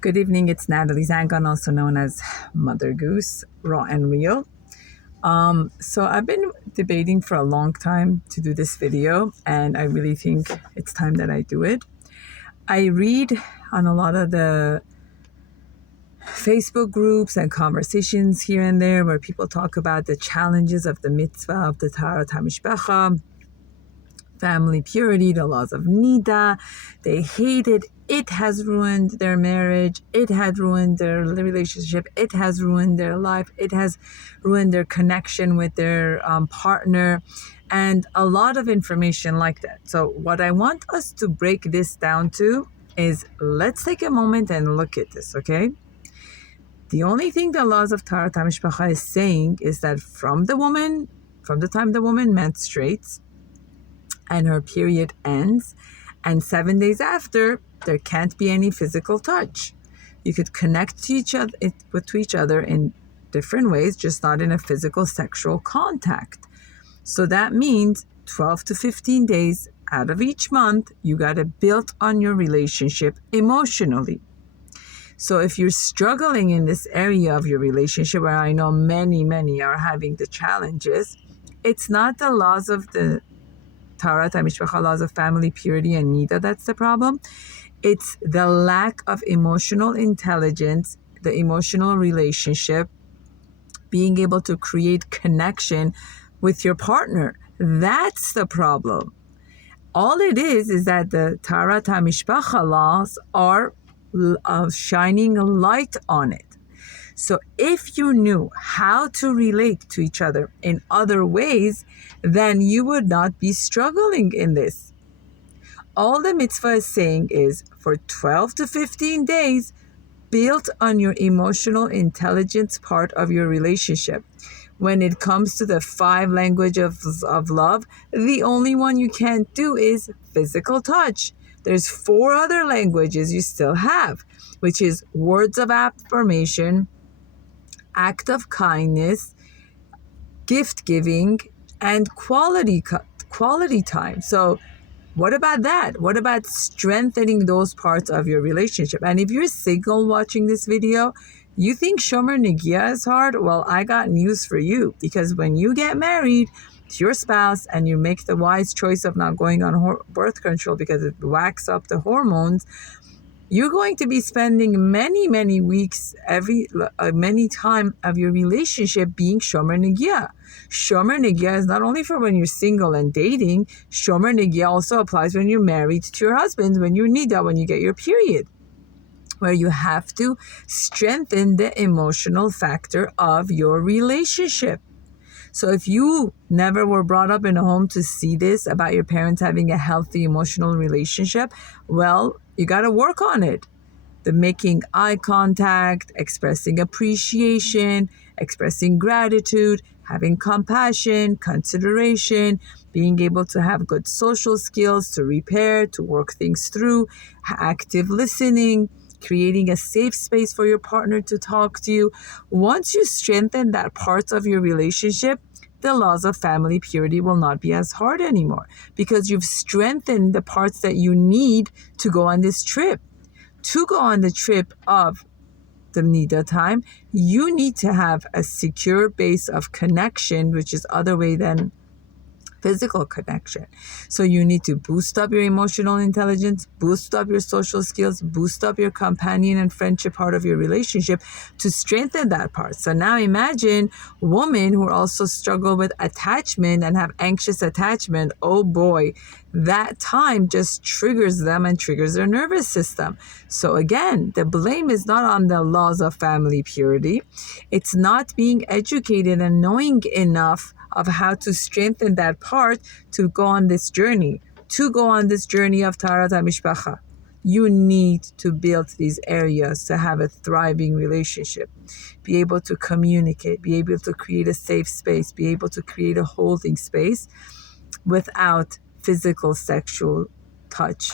Good evening, it's Natalie Zangon, also known as Mother Goose, Raw and Real. So I've been debating for a long time to do this video, and I really think it's time that I do it. I read on a lot of the Facebook groups and conversations here and there where people talk about the challenges of the mitzvah of the Taharat HaMishpacha, family purity, the laws of Niddah. They hate it. It has ruined their marriage. It had ruined their relationship. It has ruined their life. It has ruined their connection with their partner, and a lot of information like that. So what I want us to break this down to is, let's take a moment and look at this, okay? The only thing the laws of Taharat HaMishpacha is saying is that from the time the woman menstruates, and her period ends, and 7 days after, there can't be any physical touch. You could connect to each other in different ways, just not in a physical sexual contact. So that means 12 to 15 days out of each month, you got to build on your relationship emotionally. So if you're struggling in this area of your relationship, where I know many are having the challenges, it's not the laws of the Taharat HaMishpacha, laws of family purity and Niddah that's the problem. It's the lack of emotional intelligence, the emotional relationship, being able to create connection with your partner. That's the problem. All it is that the Taharat HaMishpacha laws are shining a light on it. So if you knew how to relate to each other in other ways, then you would not be struggling in this. All the mitzvah is saying is, for 12 to 15 days, build on your emotional intelligence part of your relationship. When it comes to the 5 languages of love, the only one you can't do is physical touch. There's 4 other languages you still have, which is words of affirmation, act of kindness, gift giving, and quality time. So what about that? What about strengthening those parts of your relationship? And if you're single watching this video, you think Shomer Negiah is hard? Well, I got news for you, because when you get married to your spouse and you make the wise choice of not going on birth control because it whacks up the hormones, you're going to be spending many weeks, many time of your relationship being Shomer Negiah. Shomer Negiah is not only for when you're single and dating. Shomer Negiah also applies when you're married to your husband, when you're Niddah, when you get your period, where you have to strengthen the emotional factor of your relationship. So if you never were brought up in a home to see this about your parents having a healthy emotional relationship, well, you got to work on it. The making eye contact, expressing appreciation, expressing gratitude, having compassion, consideration, being able to have good social skills to repair, to work things through, active listening, creating a safe space for your partner to talk to you. Once you strengthen that part of your relationship, the laws of family purity will not be as hard anymore, because you've strengthened the parts that you need to go on this trip. To go on the trip of the Niddah time, you need to have a secure base of connection, which is other way than physical connection. So you need to boost up your emotional intelligence, boost up your social skills, boost up your companion and friendship part of your relationship to strengthen that part. So now imagine women who also struggle with attachment and have anxious attachment. Oh boy, that time just triggers them and triggers their nervous system. So again, the blame is not on the laws of family purity. It's not being educated and knowing enough of how to strengthen that part to go on this journey. To go on this journey of Taharat HaMishpacha, you need to build these areas to have a thriving relationship. Be able to communicate, be able to create a safe space, be able to create a holding space without physical sexual touch.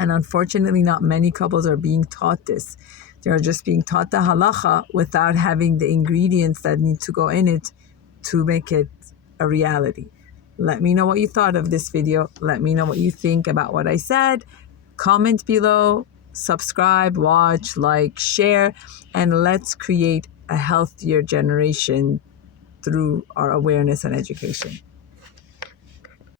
And unfortunately, not many couples are being taught this. They are just being taught the halacha without having the ingredients that need to go in it to make it a reality. Let me know what you thought of this video. Let me know what you think about what I said. Comment below. subscribe, watch, like, share, and let's create a healthier generation through our awareness and education.